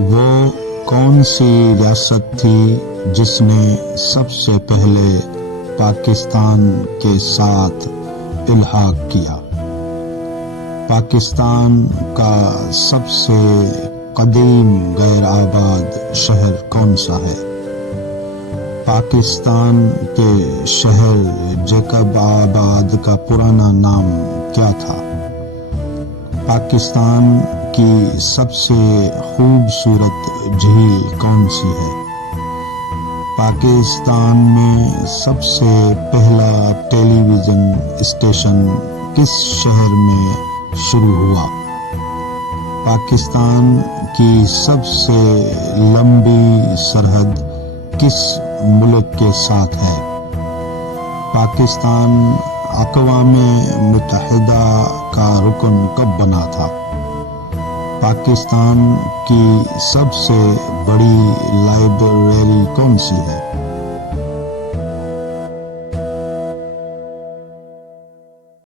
وہ کون سی ریاست تھی جس نے سب سے پہلے پاکستان کے ساتھ الحاق کیا؟ پاکستان کا سب سے قدیم غیر آباد شہر کون سا ہے؟ پاکستان کے شہر جیکب آباد کا پرانا نام کیا تھا؟ پاکستان کی سب سے خوبصورت جھیل کون سی ہے؟ پاکستان میں سب سے پہلا ٹیلی ویژن اسٹیشن کس شہر میں شروع ہوا؟ پاکستان کی سب سے لمبی سرحد کس ملک کے ساتھ ہے؟ پاکستان اقوام متحدہ کا رکن کب بنا تھا؟ پاکستان کی سب سے بڑی لائبریری کون سی ہے؟